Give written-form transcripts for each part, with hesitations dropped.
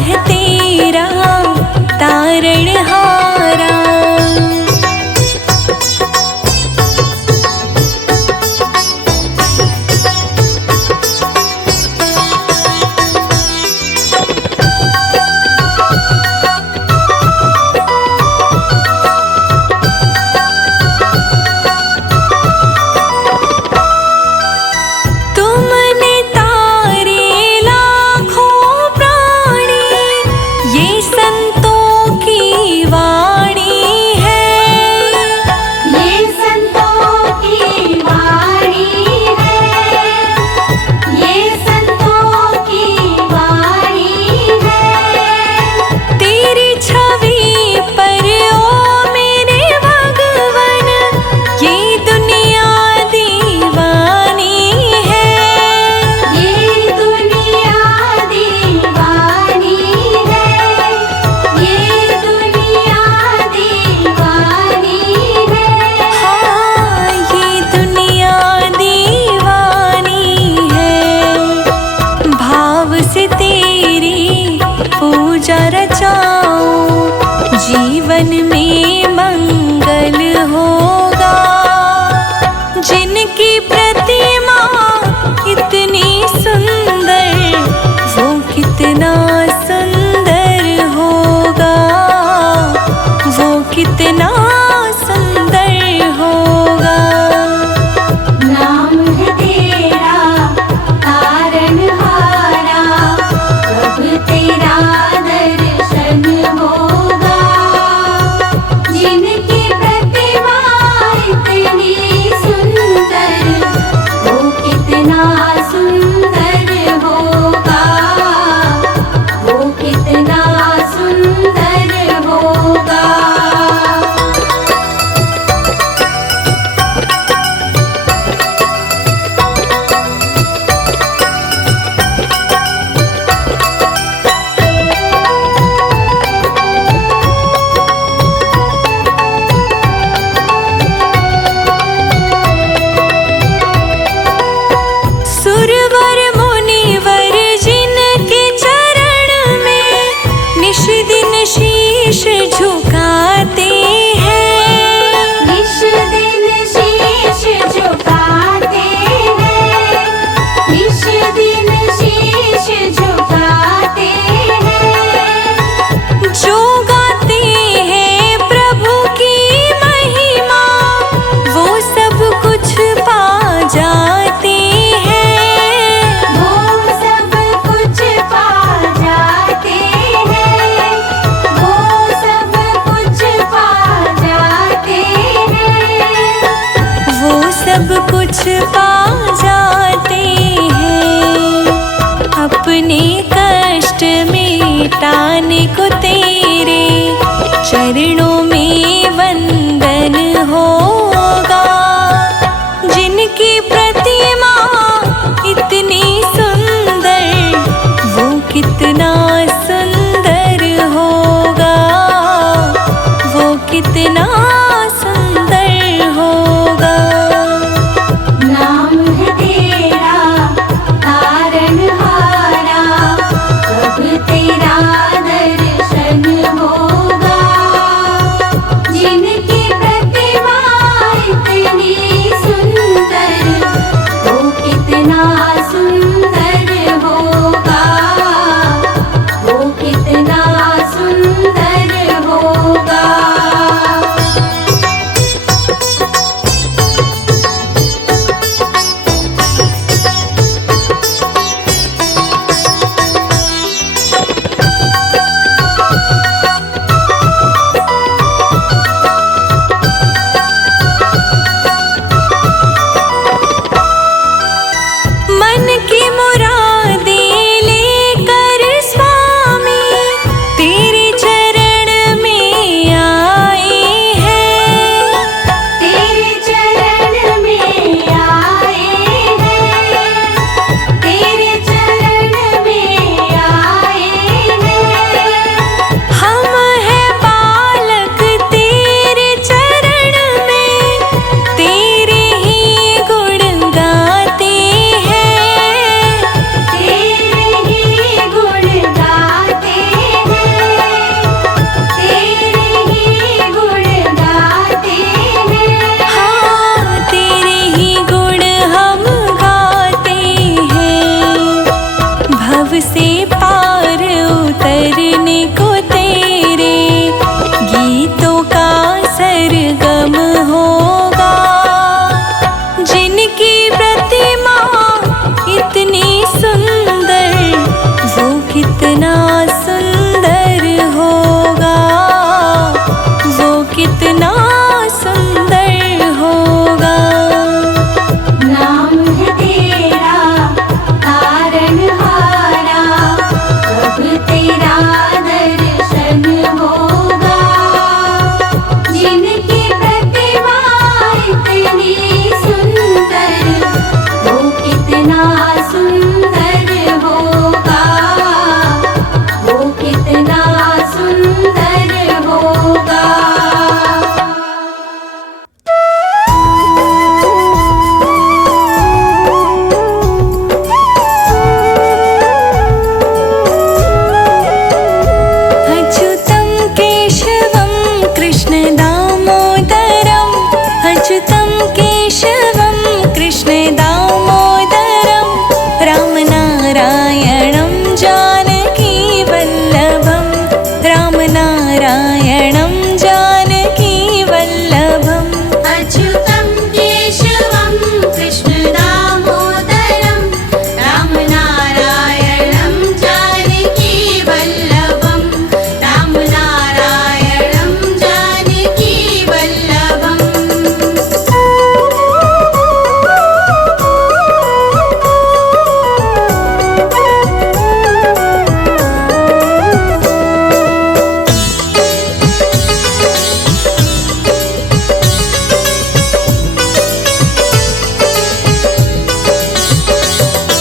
है तेरा तारणहारा। जीवन में मंगल होगा। जिनकी प्रतिमा इतनी सुंदर, वो कितना सुंदर होगा, वो कितना सुंदर होगा। नाम है तेरा तारणहारा, प्रभु तेरा दर्शन होगा। जिनकी प्रतिमा इतनी सुंदर, वो कितना सुंदर होगा, वो कितना सुंदर होगा। सुरवर मुनिवर जिनके चरण में निश दिन शीश झुकाते हैं, निश दिन शीश झुकाते हैं, निश दिन शीश झुकाते हैं। जो गाते हैं प्रभु की महिमा, वो सब कुछ पा जाते हैं, वो सब कुछ पा जाते हैं, वो सब कुछ पा जाते हैं। वो सब कुछ पा जाते हैं। अपने कष्ट मिटाने को तेरे चरणों में वंदन होगा। जिनकी प्रतिमा इतनी सुंदर, वो कितना सुंदर होगा, वो कितना सुंदर होगा। नाम है तेरा तारणहारा, प्रभु तेरा दर्शन को तेरे, गीतों का सरगम होगा। जिनकी प्रतिमा इतनी सुंदर, वो कितना सुंदर होगा, वो कितना सुंदर होगा। नाम है तेरा तारनहारा, कब तेरा दर्शन होगा। जिनकी प्रतिमा इतनी सुंदर, वो कितना सुंदर होगा, वो कितना सुंदर होगा। अच्युतं केशवं कृष्ण दामोदरम्, अच्युतं केशवं कृष्ण दामोदरं, रामनारायणं जानकी वल्लभं, रामनारायणं जानकी वल्लभम्। अच्युतं केशवं कृष्ण दामोदरं, रामनारायणं जानकी वल्लभं, रामनारायणं जानकी वल्लभम्।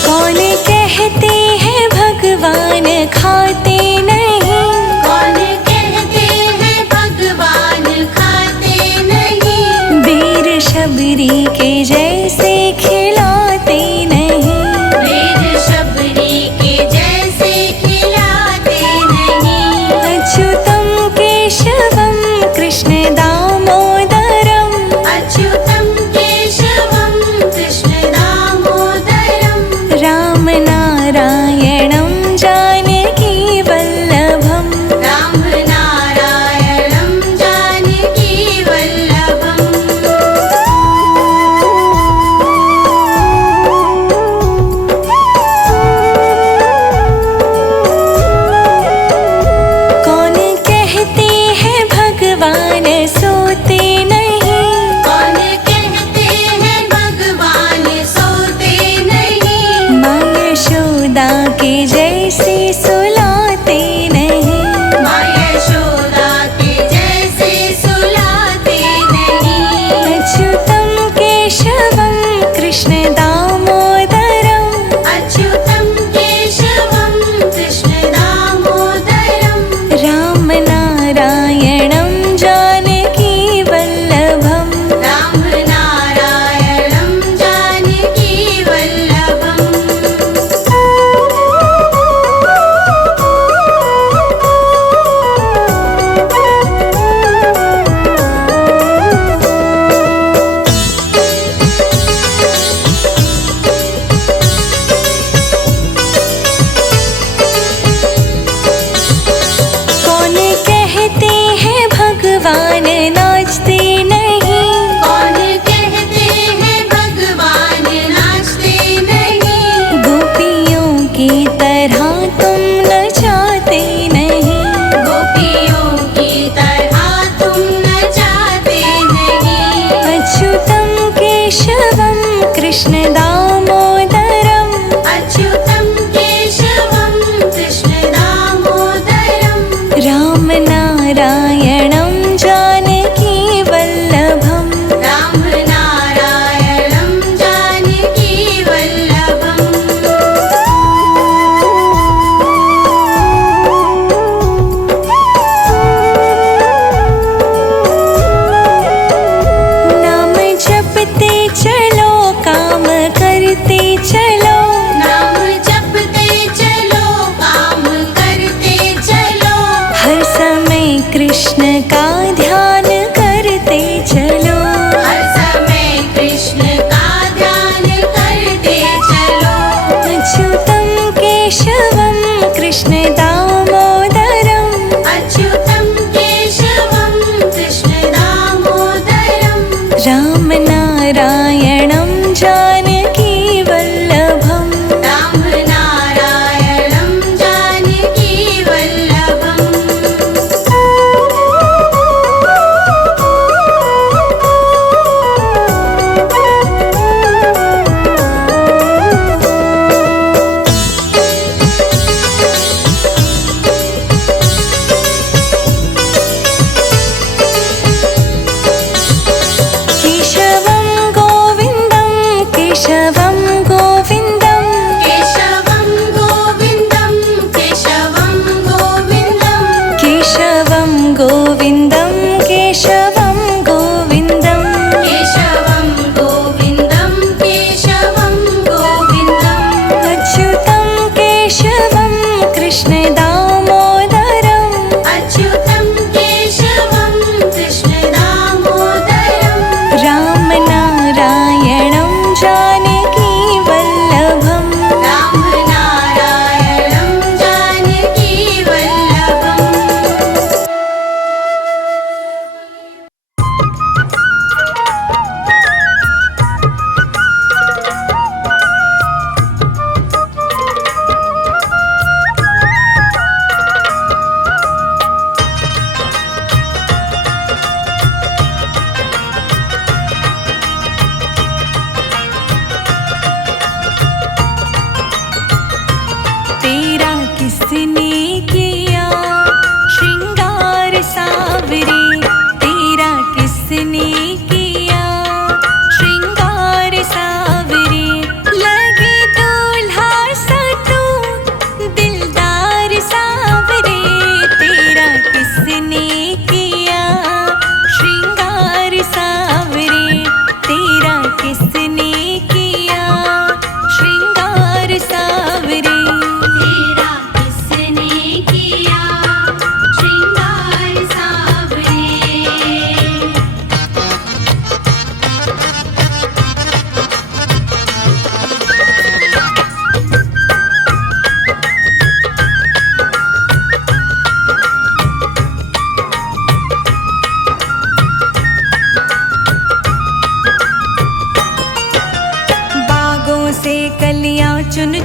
कौन कहते हैं भगवान खाते नहीं, कौन कहते हैं भगवान खाते नहीं। बेर शबरी के जैसे खिलाते नहीं, वेद शबरी के जैसे खिलाते नहीं। अच्युतं केशवं कृष्ण दामोदरम्, अच्युतं केशवं कृष्ण दामोदरं, रामनारायणं जानकी वल्लभं, रामनारायणं जानकी वल्लभम्। कौन कहते हैं भगवान सोते नहीं, कौन कहते हैं भगवान सोते नहीं। माँ यशोदा के जैसे सुलाते नहीं, माँ यशोदा के जैसे सुलाते नहीं। अच्युतं केशवं कृष्ण दामोदरम्, अच्युतं केशवं कृष्ण दामोदरं, रामनारायणं जानकी वल्लभं, रामनारायणं जानकी वल्लभम्। कौन कहते हैं भगवान नाचते नहीं, कौन कहते हैं भगवान नाचते नहीं। गोपियों की तरह तुम नचाते नहीं, गोपियों की तरह तुम नचाते नहीं। अच्युतं केशवं कृष्ण दामोदरम्, अच्युतं केशवं कृष्ण दामोदरं, रामनारायणं जानकी वल्लभं, रामनारायणं जानकी वल्लभम्। नाम जपते चलो काम करते चलो, नाम जपते चलो काम करते चलो। हर समय कृष्ण का ध्यान करते चलो, हर समय कृष्ण का ध्यान करते चलो। अच्युतं केशवं कृष्ण दामोदरम्,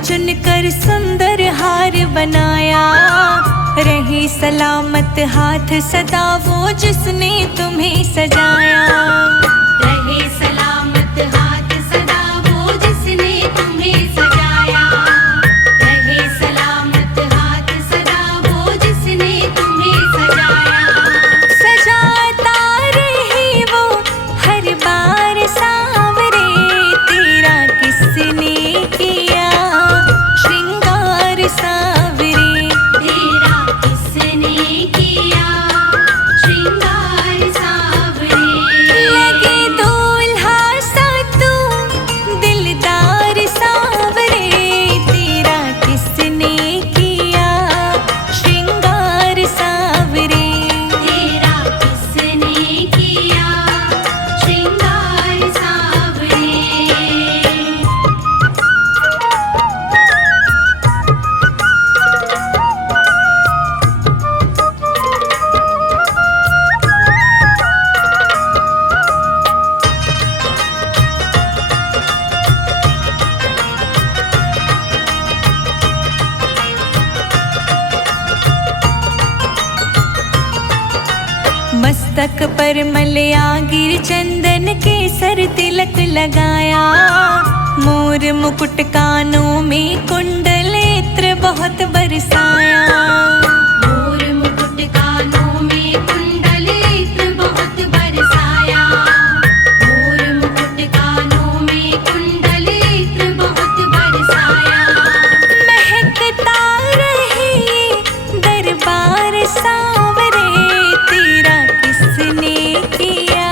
चुन कर सुंदर हार बनाया। रहे सलामत हाथ सदा वो जिसने तुम्हें सजाया। रहे सलामत हाथ सदा वो जिसने तुम्हें सजाया। रहे सलामत हाथ सदा वो जिसने तुम्हें सजाया। सजाता रहे वो हर बार सांवरे, तेरा किसने किया श्रृंगार सांवरे। तेरा किसने किया श्रृंगार सांवरे। लगे दूल्हा सा तू दिलदार सांवरे, तेरा किसने किया श्रृंगार सांवरे। तेरा किसने किया श्रृंगार सांवरे। मस्तक पर मलया गिर चंदन के सर तिलक लगाया। मोर मुकुट कानों में कुंडल इत्र बहुत बरसाया। मोर मुकुट कानों में कुंडल इत्र बहुत बरसाया। मोर मुकुट कानों में कुंडल इत्र बहुत बरसाया। महकता रहे दरबार सांवरे, तेरा किसने किया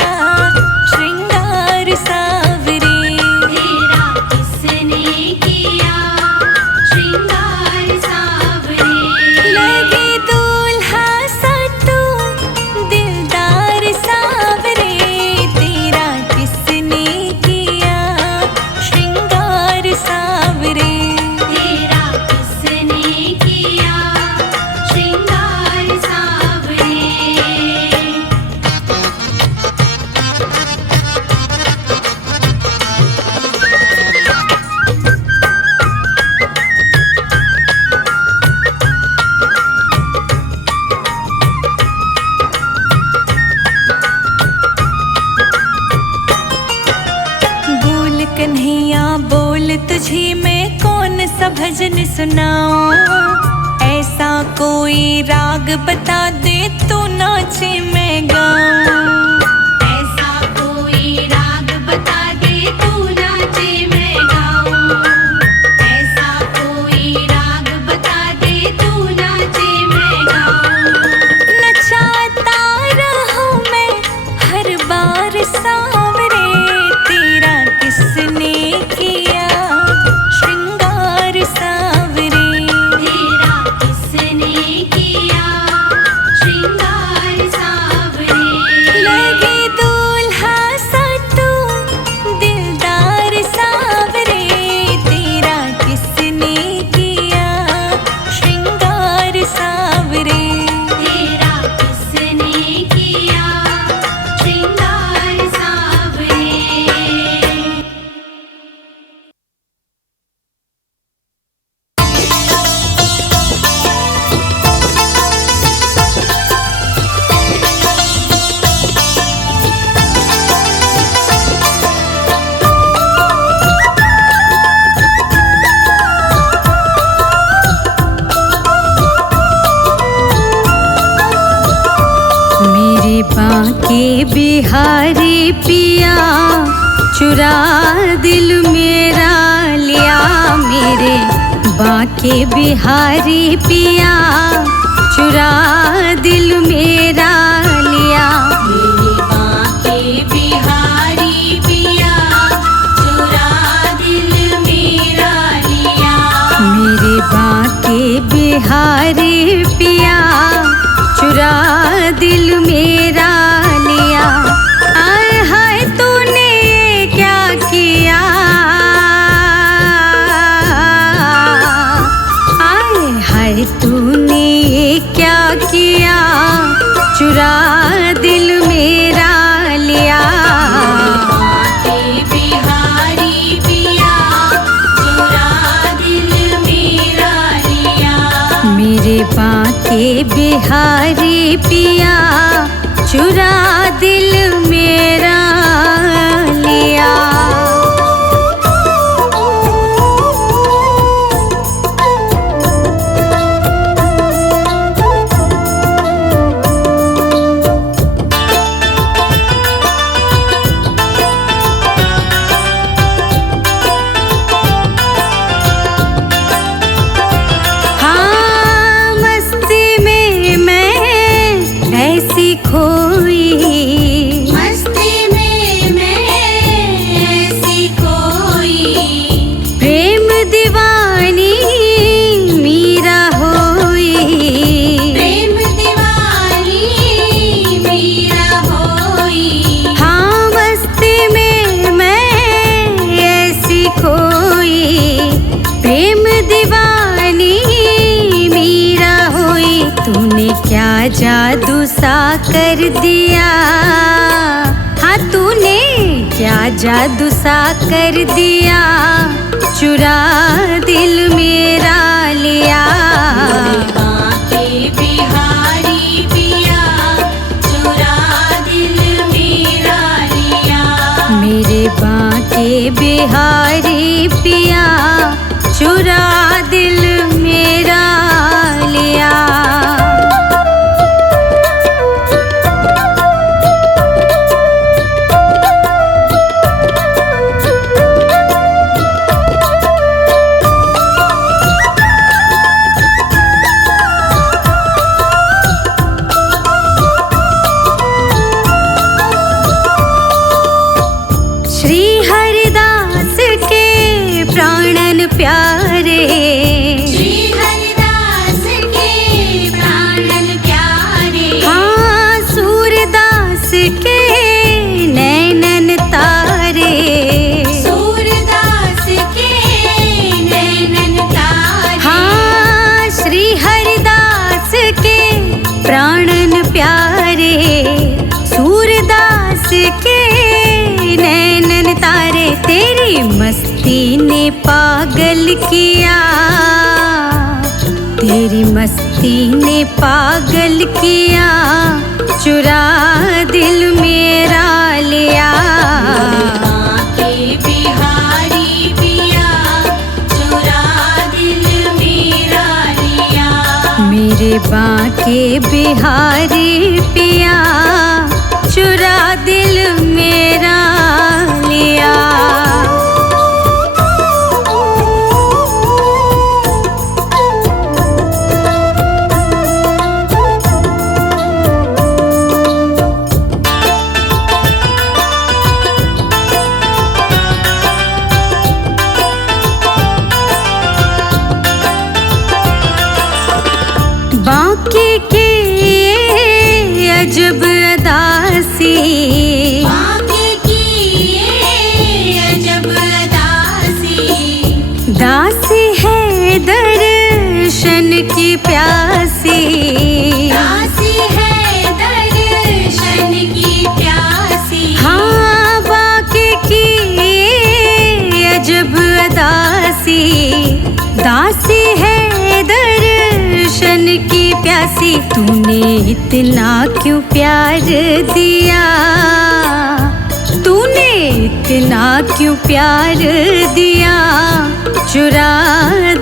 श्रृंगार सांवरे। तेरा किसने किया श्रृंगार सांवरे। लगे दूल्हा सा तू दिलदार सांवरे, तेरा किसने किया श्रृंगार सांवरे। तेरा किसने किया श्रृंगार सांवरे। बोल कन्हैया बोल तुझे मैं कौन सा भजन सुनाऊं। ऐसा कोई राग बता दे तो नाचे मैं गाऊं। ऐसा कोई राग बता दे तू नाचे मैं गाऊं। ऐसा कोई राग बता दे तू नाचे मैं गाऊं। नचाता रहूं मैं हर बार सांवरे, तेरा किसने किया श्रृंगार सांवरे। तेरा किसने किया श्रृंगार सांवरे। लगे दूल्हा सा तू दिलदार सांवरे, तेरा किसने किया श्रृंगार सांवरे। तेरा किसने किया श्रृंगार सांवरे। मेरे बाके बिहारी पिया चुरा दिल मेरा लिया। मेरे बाके बिहारी पिया चुरा दिल मेरा लिया। मेरे बाके बिहारी पिया चुरा दिल मेरा लिया। मेरे बाके बिहारी पिया चुरा दिल मेरा लिया। आय हाय तूने ये क्या किया, आय हाय तूने ये क्या किया। बिहारी पिया चुरा दिल मेरा लिया। क्या जादू सा कर दिया, हाँ तूने क्या जादू सा कर दिया, चुरा दिल मेरा लिया। बाके बिहारी पिया चुरा दिल मेरा लिया। मेरे बाके बिहारी पिया चुरा दिल मेरा लिया। श्री हरिदास के प्राणन प्यारे, श्री हरिदास के प्राणन प्यारे। हाँ सूरदास के नैनन तारे, सूरदास के नैनन तारे। हाँ श्री हरिदास के प्राणन प्यारे, सूरदास के नैनन तारे। तेरी मस्ती ने पागल किया, तेरी मस्ती ने पागल किया, चुरा दिल मेरा लिया। बाके बिहारी पिया चुरा दिल मेरा लिया। मेरे बाके बिहारी पिया चुरा दिल मेरा लिया। बाके के अजब अदासी, बाके की अजब दासी। दासी है दर्शन की प्यासी, दासी है दर्शन की प्यासी। हाँ बाके की अजब अदासी, दासी है दर्शन की प्यासी। तूने इतना क्यों प्यार दिया, तूने इतना क्यों प्यार दिया, चुरा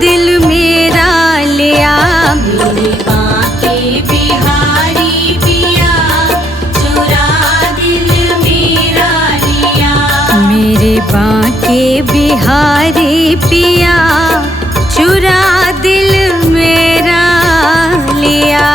दिल मेरा लिया। मेरे बाके बिहारी पिया चुरा दिल मेरा लिया। मेरे बाके बिहारी पिया चुरा दिल मेरा लिया।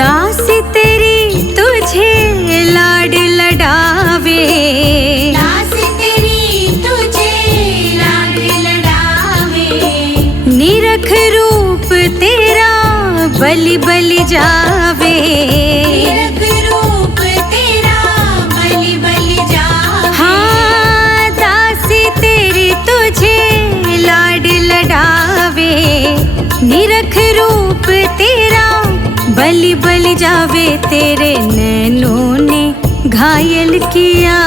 दासी तेरी तुझे लाड लडावे, दासी तेरी तुझे लाड लडावे। निरख रूप तेरा बलि बलि जावे, निरख रूप तेरा बलि बलि जावे। हाँ दासी तेरी तुझे जावे तेरे नैनों ने घायल किया,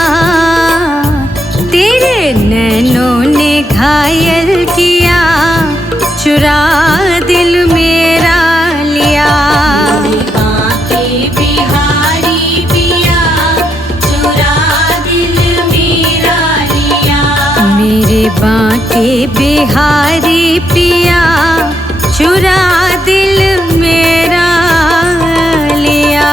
तेरे नैनों ने घायल किया, चुरा दिल मेरा लिया। बांके बिहारी पिया चुरा दिल मेरा लिया। मेरे बांके बिहारी पिया चुरा दिल मेरा लिया।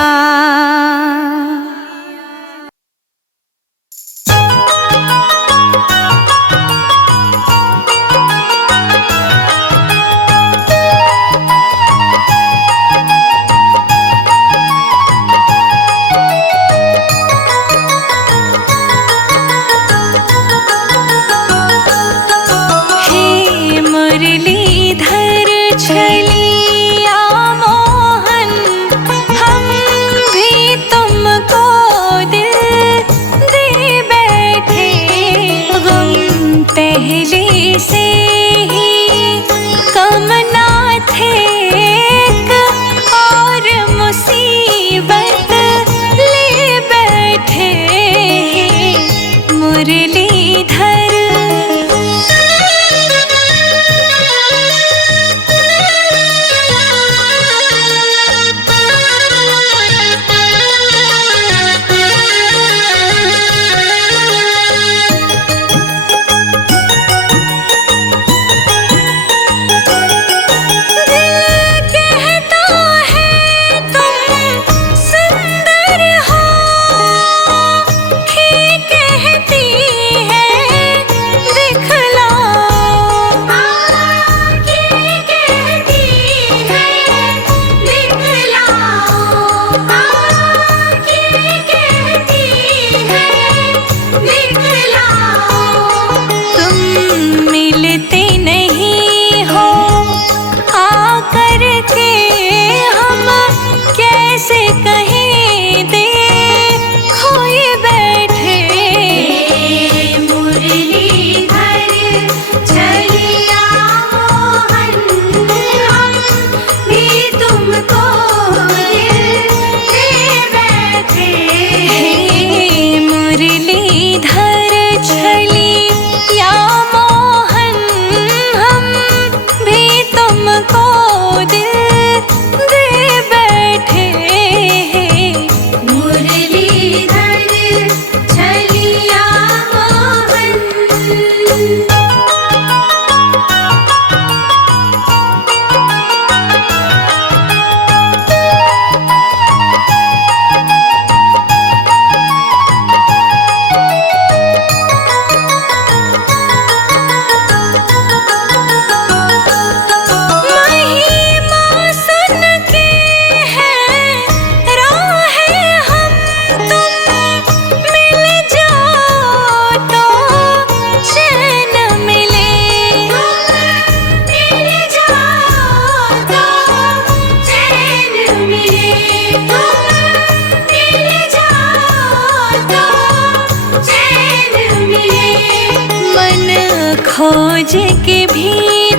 खोज के भी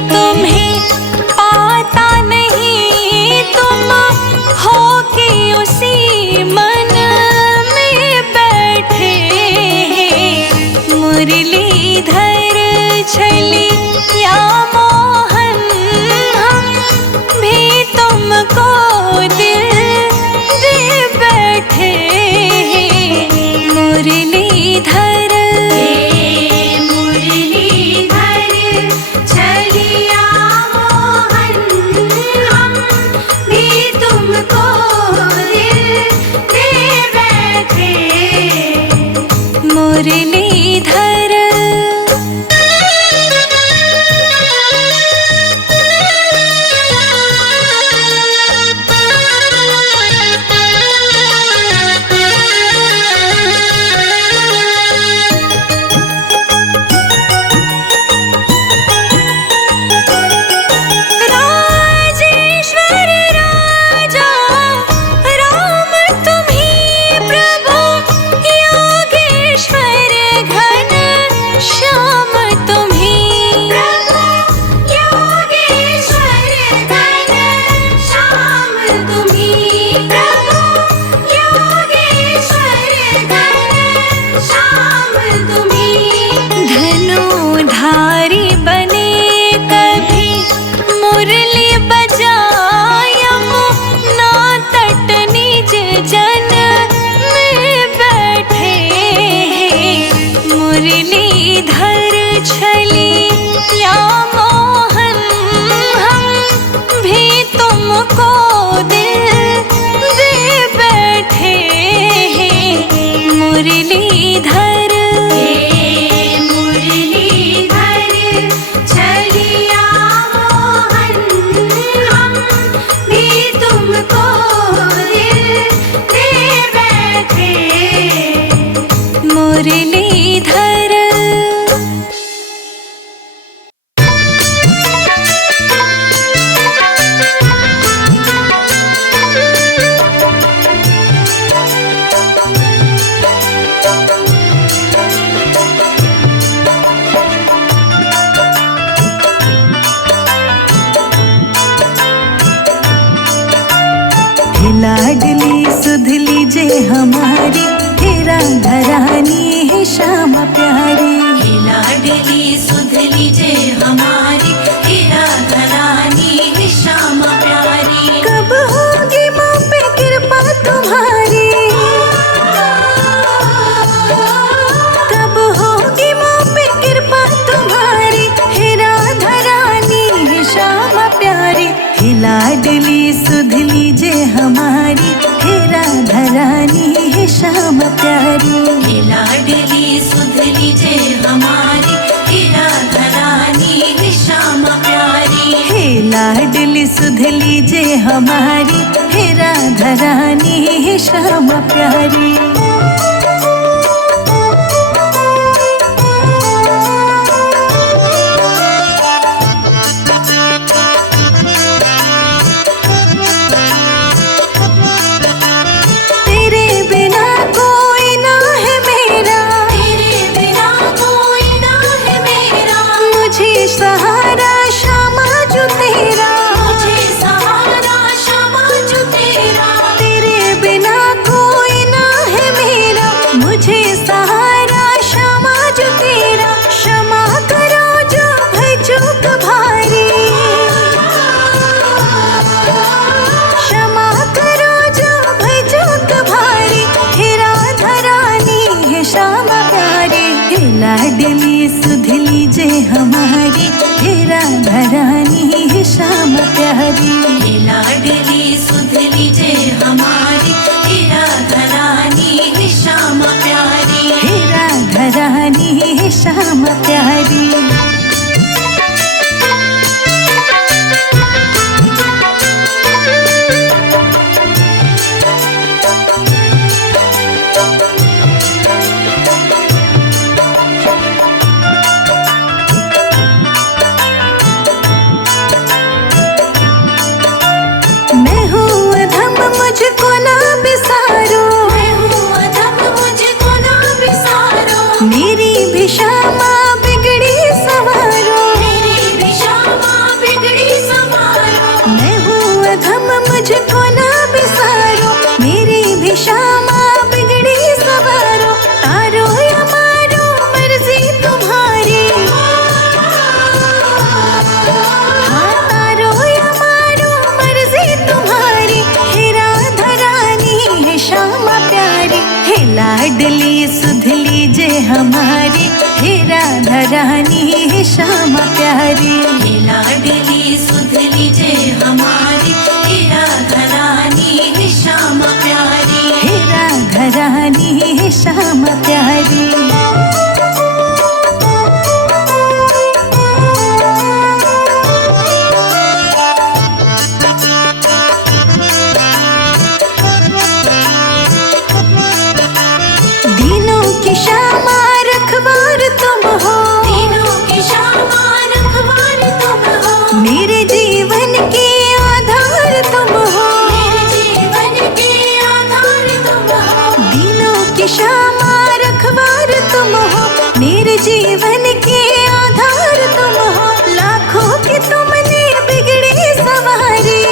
तुम्हें पाता नहीं, तुम हो कि उसी मन में बैठे। मुरलीधर छली या मोहन, हम भी तुमको दिल दे बैठे। मुरलीधर मुरलीधर हमारी, हे राधा रानी हे श्यामा प्यारी। हे लाडली सुध लीजे हमारी, हे राधा रानी हे श्यामा प्यारी। कब होगी माँ पे कृपा तुम्हारी, कब होगी माँ पे कृपा तुम्हारी, हे राधा रानी हे श्यामा प्यारी। हे लाडली सुध लीजे हमारी, हे राधा रानी हे श्यामा प्यारी। हे लाडली सुध लीजे हमारी, हे राधा रानी हे श्यामा प्यारी। हे लाडली सुध लीजे हमारी, हे राधा रानी हे श्यामा प्यारी। तेरे बिना कोई ना है मेरा, तेरे बिना कोई ना है मेरा, मुझे सहारा श्यामा जो तेरा, मुझे सहारा श्यामा जो तेरा। तेरे बिना कोई ना है मेरा, मुझे सहारा श्यामा जो तेरा। क्षमा करो जो भई चूक भारी, क्षमा करो जो भई चूक भारी, हे राधा रानी हे श्यामा प्यारी। हे लाडली सुध लीजे हमारी, हे राधा रानी हे श्यामा प्यारी। हे लाडली सुध लीजे हमारी, हे राधा रानी हे श्यामा प्यारी। हे राधा रानी हे श्यामा प्यारी। मैं हूँ अधम मुझको ना बिसारो, मैं हूँ अधम मुझको ना बिसारो, मेरी भी श्यामा बिगड़ी सवारो। मेरी भी श्यामा बिगड़ी संवारो। मैं हूँ अधम मुझको ना बिसारो, मेरी भी श्यामा बिगड़ी सवारो। तारो या मारो मर्जी तुम्हारी, हाँ तारो या मारो मर्जी तुम्हारी, हे राधा रानी हे श्यामा प्यारी। हे लाडली सुध लीजे हमारी, हे राधा रानी हे श्यामा प्यारी। हे लाडली सुध लीजे हमारी, हे राधा रानी हे श्यामा प्यारी। हे राधा रानी हे श्यामा प्यारी। दीनों की श्यामा रखवार तुम हो, तीनों की श्यामा रखवार तुम हो, मेरे जीवन के आधार तुम हो। मेरे जीवन के आधार तुम हो। दीनों की श्यामा रखवार तुम हो, मेरे जीवन के आधार तुम हो। लाखों की तुमने बिगड़ी सवारी,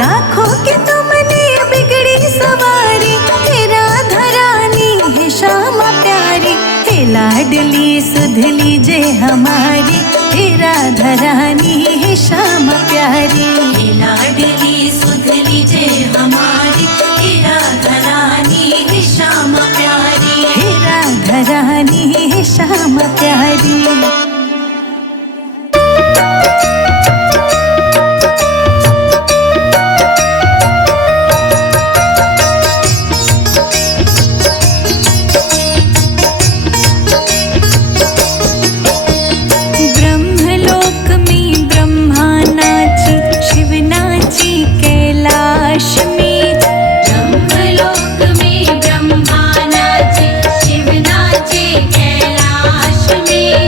लाखों की तुमने बिगड़ी सवारी, हे राधा रानी हे श्यामा प्यारी। हे लाडली सुध लीजे हमारी, हे राधा रानी हे श्यामा प्यारी। हे लाडली सुध लीजे हमारी, हे राधा रानी हे श्यामा प्यारी। हे राधा रानी हे श्यामा प्यारी। ब्रह्मलोक में ब्रह्मा नाची, शिव नाची कैलाश में। ब्रह्मलोक में ब्रह्मा नाचे, शिव नाचे कैलाश में।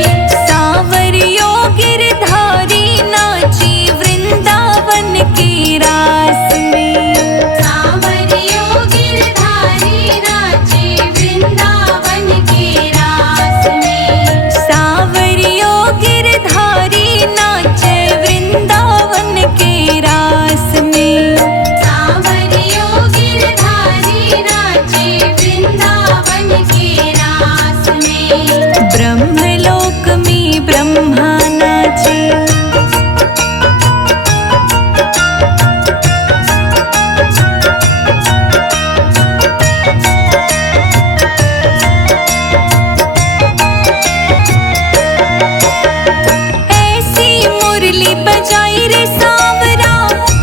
मुरली बजाई रे सांवरा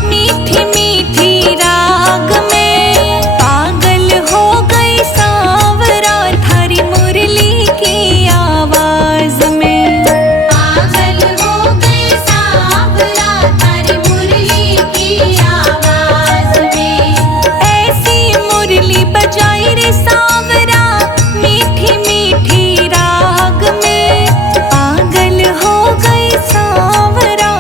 मीठी मीठी राग में। पागल हो गई सांवरा थारी मुरली की आवाज में। पागल हो गई सांवरा थारी मुरली की आवाज में। ऐसी मुरली बजाई रे सांवरा मीठी मीठी राग में। पागल हो गई सांवरा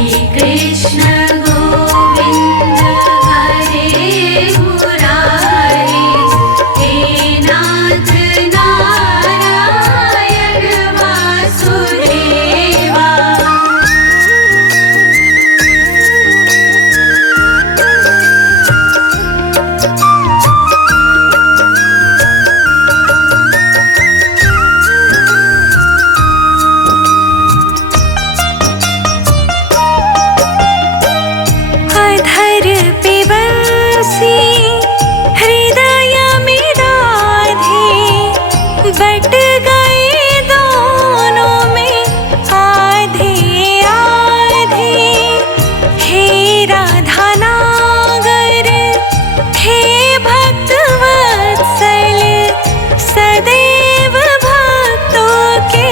कृष्ण गोविंद हरे मुरारी, हे नाथ नारायण वासुदेवा। अधर पे बंसी हृदय में राधे, बट गए दोनों में आधे आधे। हे राधा नागर, हे भक्त वत्सल, सदैव भक्तों के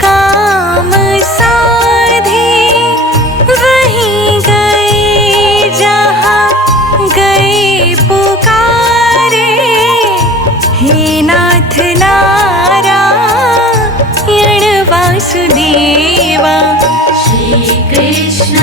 काम साधे। वहीं गए जहाँ गए पुकारे, हे नाथ नारायण वासुदेवा। श्री कृष्ण